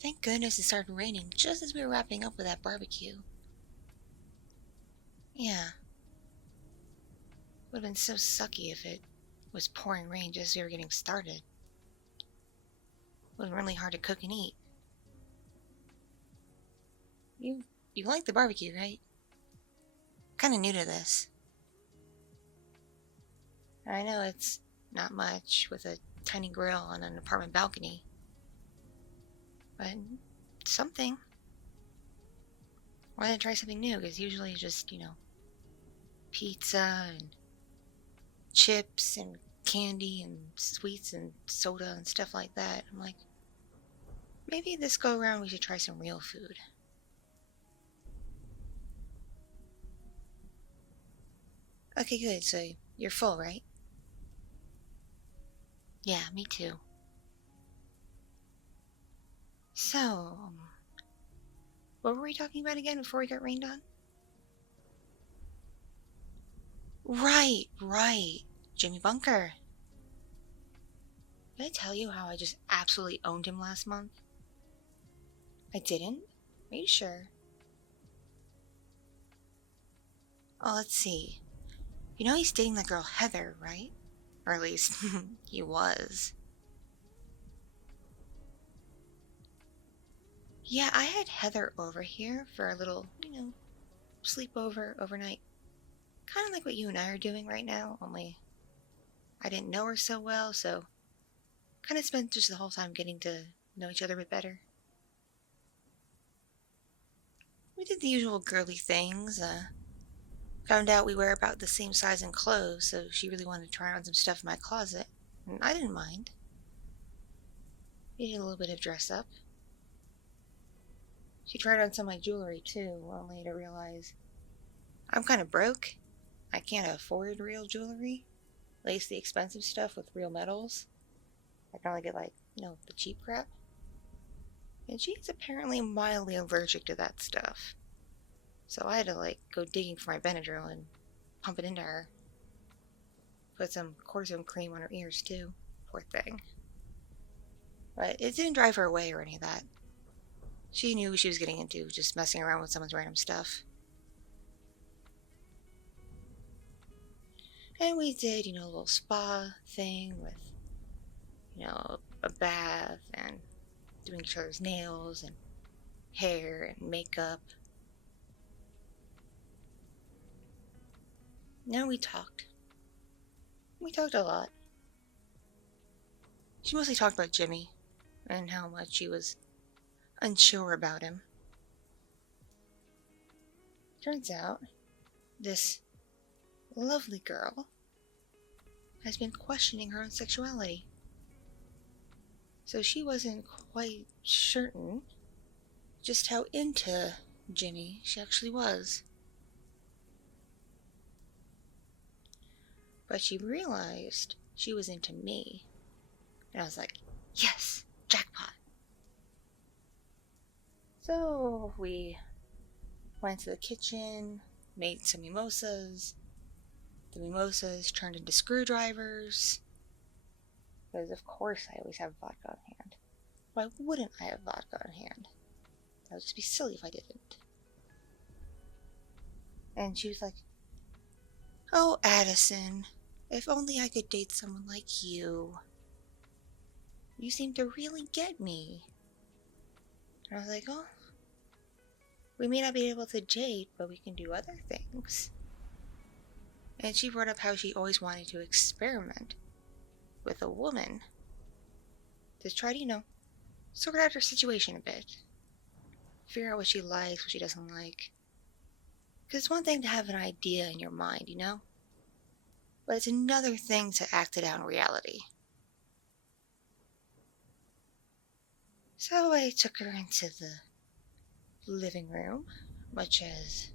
Thank goodness it started raining just as we were wrapping up with that barbecue. Yeah. Would have been so sucky if it was pouring rain just as we were getting started. It was really hard to cook and eat. You like the barbecue, right? Kinda new to this. I know it's not much with a tiny grill on an apartment balcony. But something. Why not try something new? Because usually just, pizza and chips and candy and sweets and soda and stuff like that. I'm like, maybe this go around we should try some real food. Okay, good. So you're full, right? Yeah, me too. So, what were we talking about again before we got rained on? Right. Jimmy Bunker. Did I tell you how I just absolutely owned him last month? I didn't? Are you sure? Oh, let's see. You know he's dating that girl Heather, right? Or at least, he was. Yeah, I had Heather over here for a little, sleepover overnight. Kind of like what you and I are doing right now, only I didn't know her so well, so kind of spent just the whole time getting to know each other a bit better. We did the usual girly things. Found out we wear about the same size in clothes, so she really wanted to try on some stuff in my closet, and I didn't mind. We did a little bit of dress up. She tried on some of my jewelry too, only to realize I'm kind of broke. I can't afford real jewelry. At least the expensive stuff with real metals. I can only get the cheap crap. And she's apparently mildly allergic to that stuff. So I had to go digging for my Benadryl and pump it into her. Put some cortisone cream on her ears too. Poor thing. But it didn't drive her away or any of that. She knew what she was getting into, just messing around with someone's random stuff. And we did, a little spa thing with, a bath and doing each other's nails and hair and makeup. Then we talked. We talked a lot. She mostly talked about Jimmy and how much she was unsure about him. Turns out, this lovely girl has been questioning her own sexuality. So she wasn't quite certain just how into Jimmy she actually was. But she realized she was into me. And I was like, yes, jackpot. So we went to the kitchen, made some mimosas. The mimosas turned into screwdrivers. Because of course I always have vodka on hand. Why wouldn't I have vodka on hand? That would just be silly if I didn't. And she was like, oh, Addison, if only I could date someone like you. You seem to really get me. And I was like, oh, we may not be able to date, but we can do other things. And she brought up how she always wanted to experiment with a woman to try to, sort out her situation a bit. Figure out what she likes, what she doesn't like. Because it's one thing to have an idea in your mind, But it's another thing to act it out in reality. So I took her into the living room, much as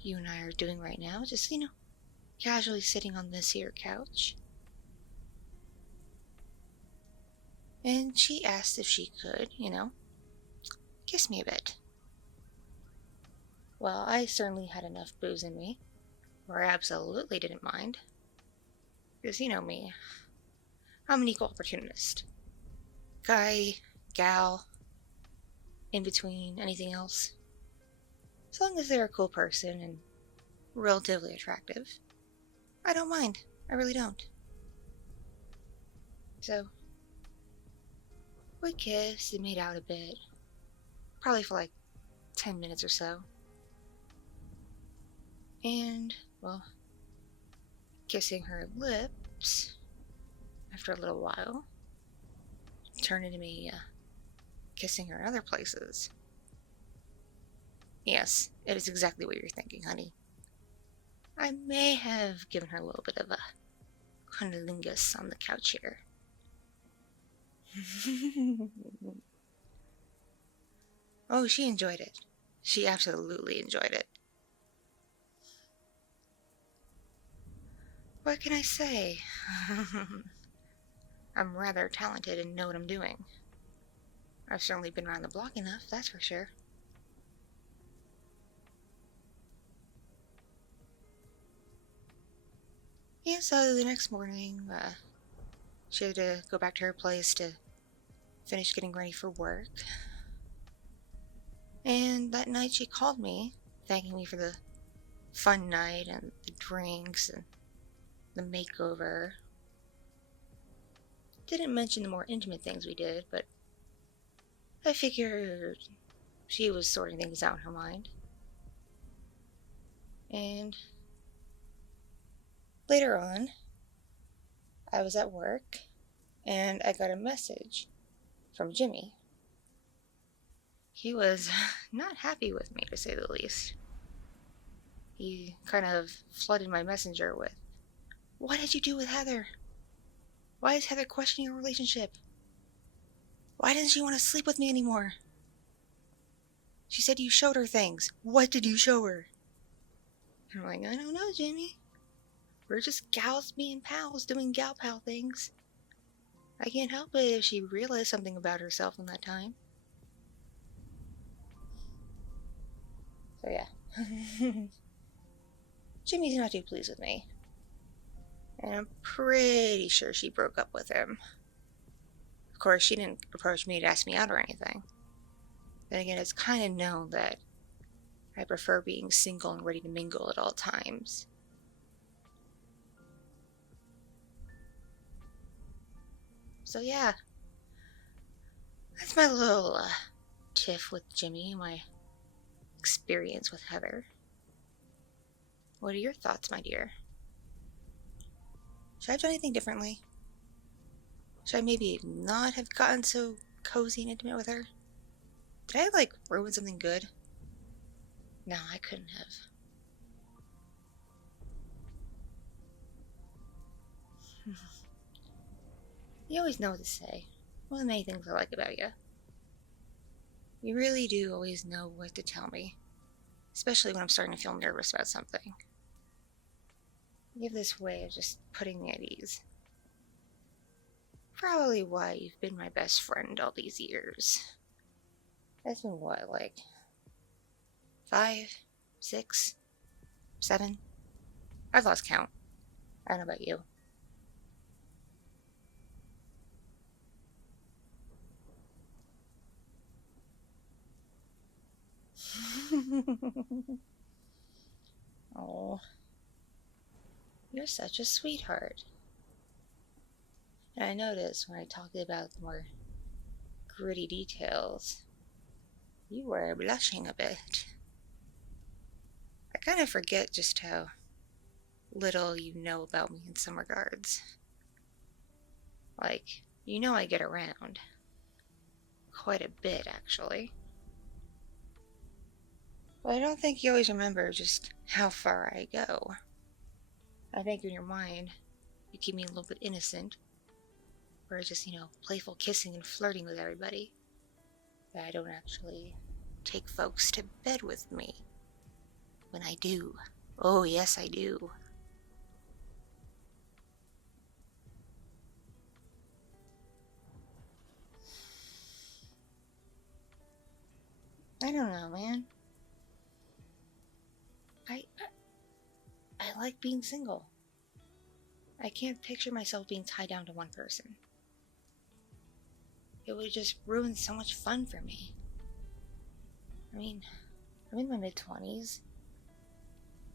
you and I are doing right now, just, casually sitting on this here couch. And she asked if she could, kiss me a bit. Well, I certainly had enough booze in me, where I absolutely didn't mind. Because you know me, I'm an equal opportunist. guy, gal, in between, anything else. As long as they're a cool person and relatively attractive, I don't mind. I really don't. So, we kissed and made out a bit. Probably for like 10 minutes or so. And, well, kissing her lips after a little while turned into me kissing her in other places. Yes, it is exactly what you're thinking, honey. I may have given her a little bit of a cunnilingus on the couch here. Oh, she enjoyed it. She absolutely enjoyed it. What can I say? I'm rather talented and know what I'm doing. I've certainly been around the block enough, that's for sure. Yeah, so the next morning, she had to go back to her place to finish getting ready for work. And that night she called me, thanking me for the fun night and the drinks and the makeover. Didn't mention the more intimate things we did, but I figured she was sorting things out in her mind. And later on, I was at work and I got a message from Jimmy. He was not happy with me, to say the least. He kind of flooded my messenger with, "What did you do with Heather? Why is Heather questioning your relationship? Why doesn't she want to sleep with me anymore? She said you showed her things. What did you show her?" And I'm like, "I don't know, Jimmy. We're just gals being pals doing gal pal things. I can't help it if she realized something about herself in that time." So yeah. Jimmy's not too pleased with me. And I'm pretty sure she broke up with him. Of course, she didn't approach me to ask me out or anything. Then again, it's kind of known that I prefer being single and ready to mingle at all times. So yeah, that's my little tiff with Jimmy, my experience with Heather. What are your thoughts, my dear? Should I have done anything differently? Should I maybe not have gotten so cozy and intimate with her? Did I, ruin something good? No, I couldn't have. You always know what to say. One of the many things I like about you. You really do always know what to tell me. Especially when I'm starting to feel nervous about something. You have this way of just putting me at ease. Probably why you've been my best friend all these years. That's been what, 5, 6, 7? I've lost count. I don't know about you. Oh, you're such a sweetheart. And I noticed when I talked about the more gritty details, you were blushing a bit. I kind of forget just how little you know about me in some regards. You know I get around. Quite a bit, actually. But I don't think you always remember just how far I go. I think in your mind, you keep me a little bit innocent, or just, playful kissing and flirting with everybody. But I don't actually take folks to bed with me. When I do. Oh, yes, I do. I don't know, man. I like being single. I can't picture myself being tied down to one person. it would just ruin so much fun for me. I mean, I'm in my mid-20s.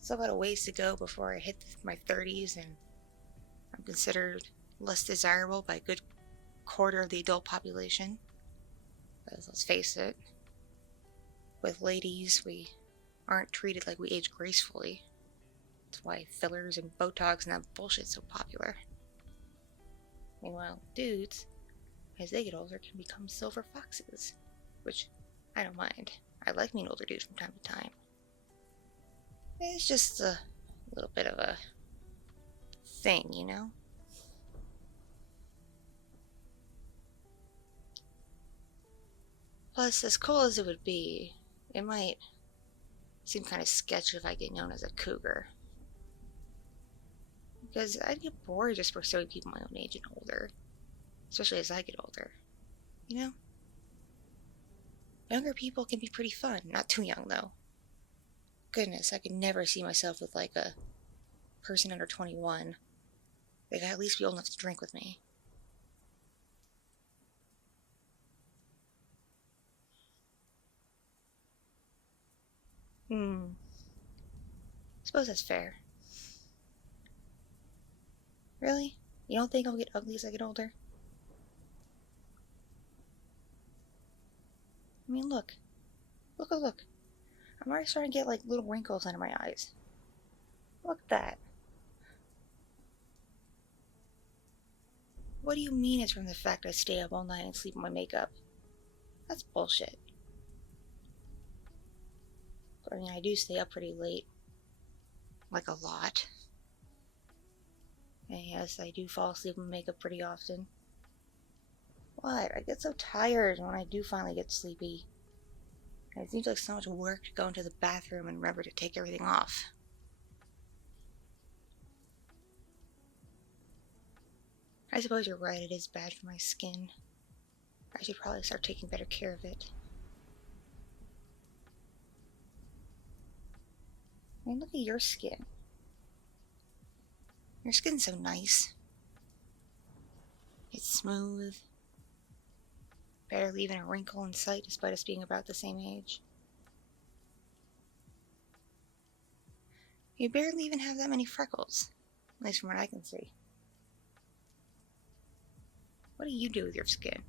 Still got a ways to go before I hit my 30s and I'm considered less desirable by a good quarter of the adult population. Because let's face it, with ladies, we aren't treated like we age gracefully. That's why fillers and Botox and that bullshit's so popular. Meanwhile, dudes, as they get older, can become silver foxes. Which, I don't mind. I like meeting older dudes from time to time. It's just a little bit of a thing, you know? Plus, as cool as it would be, it might seem kind of sketchy if I get known as a cougar. Because I'd get bored just pursuing people my own age and older. Especially as I get older. You know? Younger people can be pretty fun. Not too young, though. Goodness, I could never see myself with, like, a person under 21. They could at least be old enough to drink with me. Suppose that's fair. Really? You don't think I'll get ugly as I get older? I mean, look. Look. I'm already starting to get, like, little wrinkles under my eyes. Look at that. What do you mean it's from the fact I stay up all night and sleep on my makeup? That's bullshit. I mean, I do stay up pretty late. Like, a lot. And yes, I do fall asleep on makeup pretty often. What? I get so tired when I do finally get sleepy. And it seems like so much work to go into the bathroom and remember to take everything off. I suppose you're right, it is bad for my skin. I should probably start taking better care of it. I mean, look at your skin. Your skin's so nice. It's smooth. Barely even a wrinkle in sight despite us being about the same age. You barely even have that many freckles. At least from what I can see. What do you do with your skin?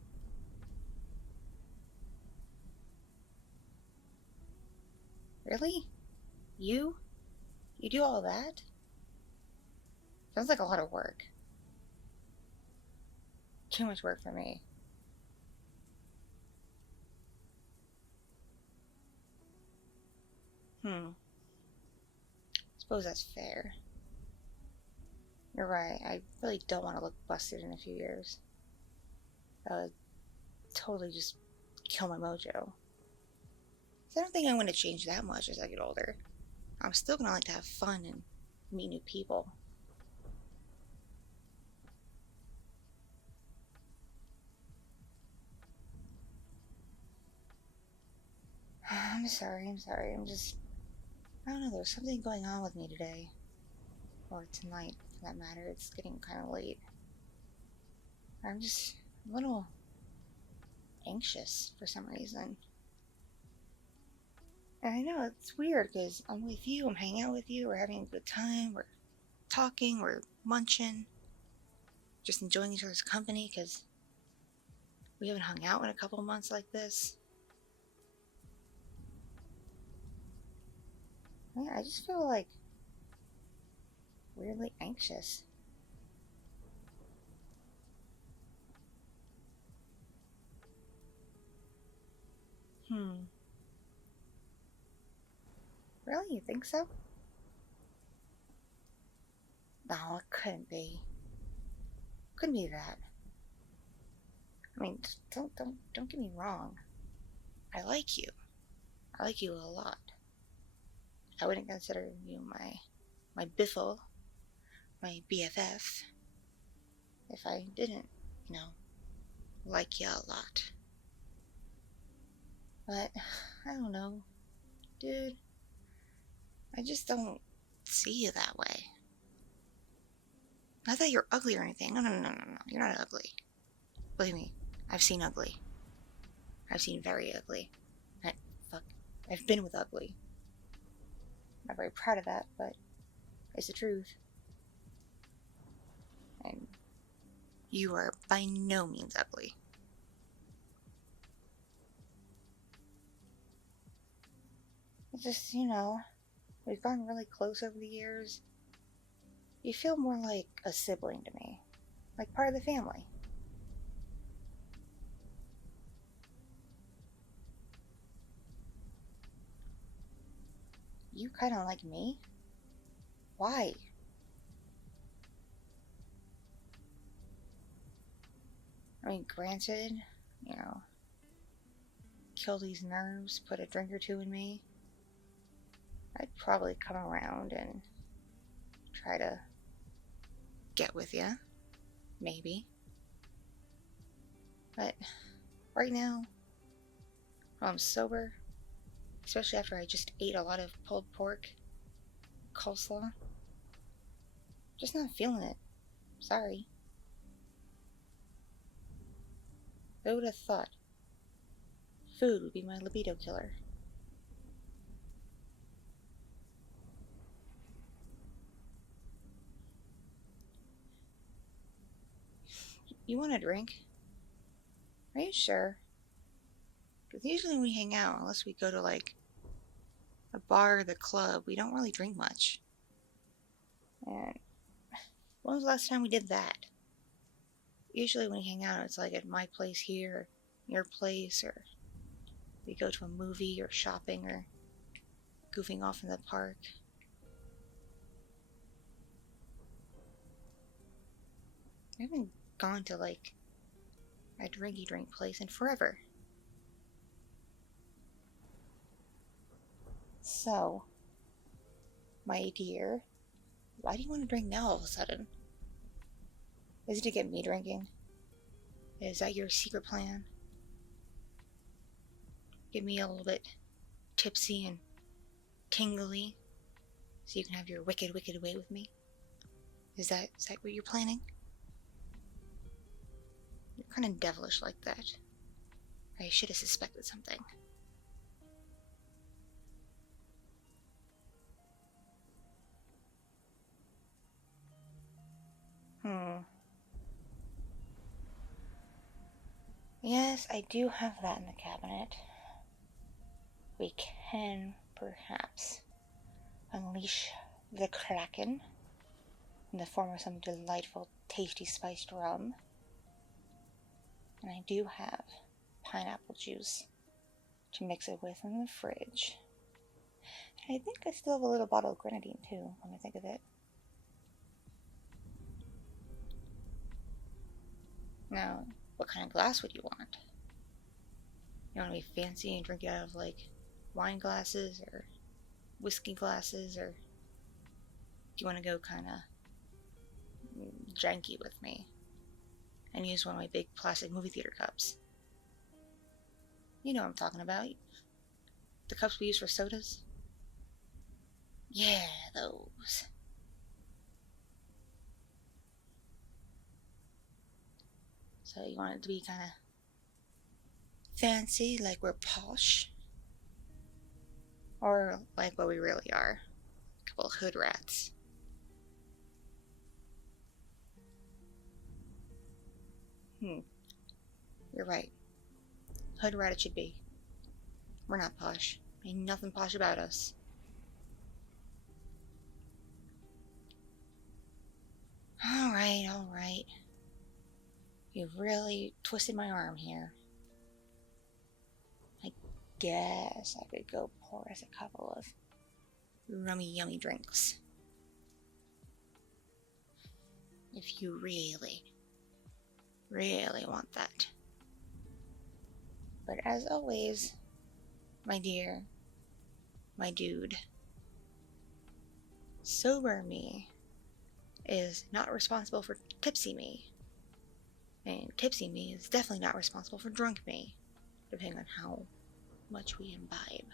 Really? You? You do all that? Sounds like a lot of work. Too much work for me. Suppose that's fair. You're right, I really don't want to look busted in a few years. That would totally just kill my mojo. So I don't think I'm going to change that much as I get older. I'm still going to like to have fun and meet new people. I'm sorry. I don't know, there's something going on with me today. Or tonight, for that matter. It's getting kind of late. I'm just a little anxious for some reason. And I know it's weird because I'm with you, I'm hanging out with you, we're having a good time, we're talking, we're munching, just enjoying each other's company because we haven't hung out in a couple months like this. Yeah, I just feel like weirdly anxious. Really? You think so? No, it couldn't be. Couldn't be that. I mean, don't get me wrong. I like you. I like you a lot. I wouldn't consider you my biffle, my BFF, if I didn't, like you a lot. But, I don't know. Dude, I just don't see you that way. Not that you're ugly or anything. No. You're not ugly. Believe me. I've seen ugly. I've seen very ugly. Fuck. I've been with ugly. I'm not very proud of that, but it's the truth. And you are by no means ugly. It's just, we've gotten really close over the years. You feel more like a sibling to me. Like part of the family. You kind of like me? Why? I mean, granted, kill these nerves, put a drink or two in me. I'd probably come around and try to get with you. Maybe. But right now, while I'm sober, especially after I just ate a lot of pulled pork, coleslaw, just not feeling it. Sorry. Who would have thought food would be my libido killer? You want a drink? Are you sure? Because usually when we hang out, unless we go to like a bar or the club, we don't really drink much. And when was the last time we did that? Usually when we hang out, it's like at my place here, or your place, or we go to a movie or shopping or goofing off in the park. I haven't gone to like a drinky drink place in forever. So, my dear, why do you want to drink now all of a sudden? Is it to get me drinking? Is that your secret plan? Get me a little bit tipsy and tingly so you can have your wicked, wicked way with me? Is that what you're planning? You're kind of devilish like that. I should have suspected something. Yes, I do have that in the cabinet. We can, perhaps, unleash the Kraken in the form of some delightful, tasty spiced rum. And I do have pineapple juice to mix it with in the fridge. And I think I still have a little bottle of grenadine too, when I think of it. Now, what kind of glass would you want? You want to be fancy and drink it out of like wine glasses or whiskey glasses, or do you want to go kind of janky with me and use one of my big plastic movie theater cups? You know what I'm talking about. The cups we use for sodas? Yeah, those. So you want it to be kind of fancy, like we're posh? Or like what we really are? A couple of hood rats. You're right. Hood rat it should be. We're not posh. Ain't nothing posh about us. Alright. You've really twisted my arm here. I guess I could go pour us a couple of rummy yummy drinks. If you really, really want that. But as always, my dear, my dude, sober me is not responsible for tipsy me. And tipsy me is definitely not responsible for drunk me, depending on how much we imbibe.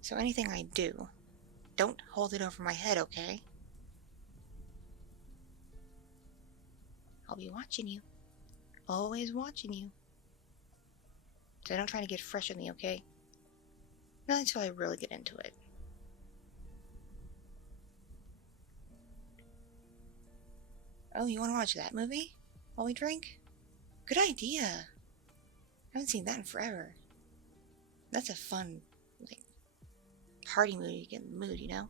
So anything I do, don't hold it over my head, okay? I'll be watching you. Always watching you. So don't try to get fresh with me, okay? Not until I really get into it. Oh, you want to watch that movie while we drink? Good idea. I haven't seen that in forever. That's a fun, party movie to get in the mood, you know?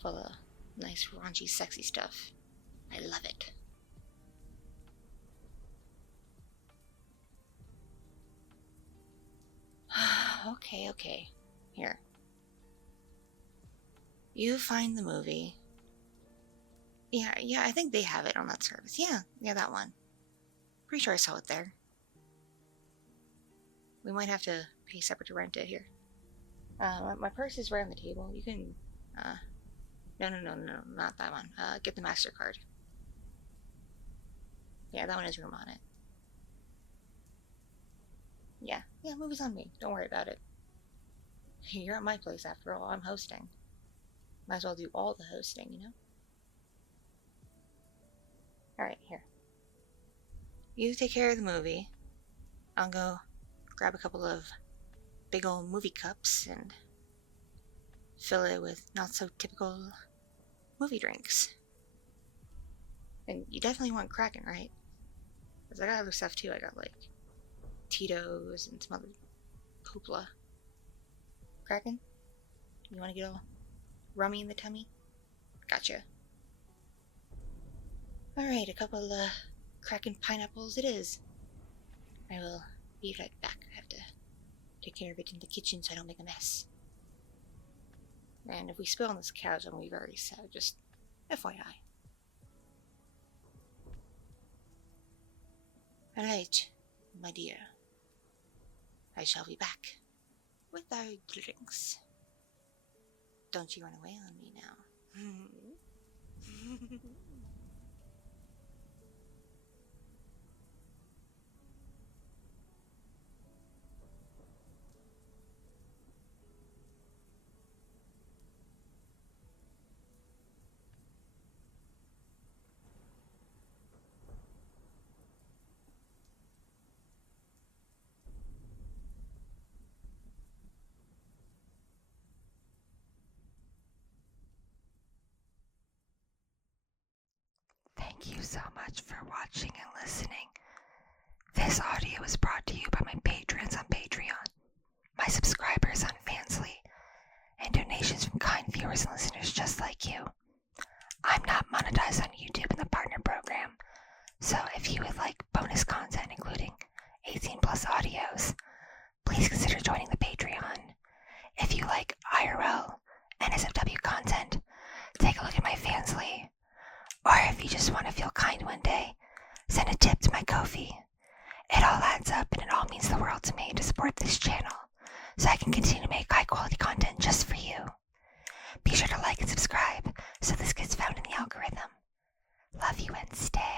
Full of nice, raunchy, sexy stuff. I love it. Okay. Here. You find the movie. Yeah, I think they have it on that service. Yeah, that one. Pretty sure I saw it there. We might have to pay separate to rent it here. My purse is right on the table. You can, no, not that one. Get the MasterCard. Yeah, that one has room on it. Yeah, movie's on me. Don't worry about it. You're at my place after all. I'm hosting. Might as well do all the hosting, you know? Alright, here. You take care of the movie. I'll go grab a couple of big old movie cups and fill it with not so typical movie drinks. And you definitely want Kraken, right? Because I got other stuff too. I got Tito's and some other hoopla. Kraken? You want to get all rummy in the tummy? Gotcha. Alright, a couple Kraken pineapples it is. I will be right back. I have to take care of it in the kitchen so I don't make a mess. And if we spill on this couch, then we've already said, just FYI. Alright, my dear. I shall be back with our drinks. Don't you run away on me now. Thank you so much for watching and listening. This audio is brought to you by my patrons on Patreon, my subscribers on Fansly, and donations from kind viewers and listeners just like you. I'm not monetized on YouTube in the partner program, so if you would like bonus content including 18 plus audios, please consider joining the Patreon. If you like IRL and NSFW content, take a look at my Fansly. Or if you just want to feel kind one day, send a tip to my Ko-fi. It all adds up and it all means the world to me to support this channel, so I can continue to make high quality content just for you. Be sure to like and subscribe so this gets found in the algorithm. Love you and stay.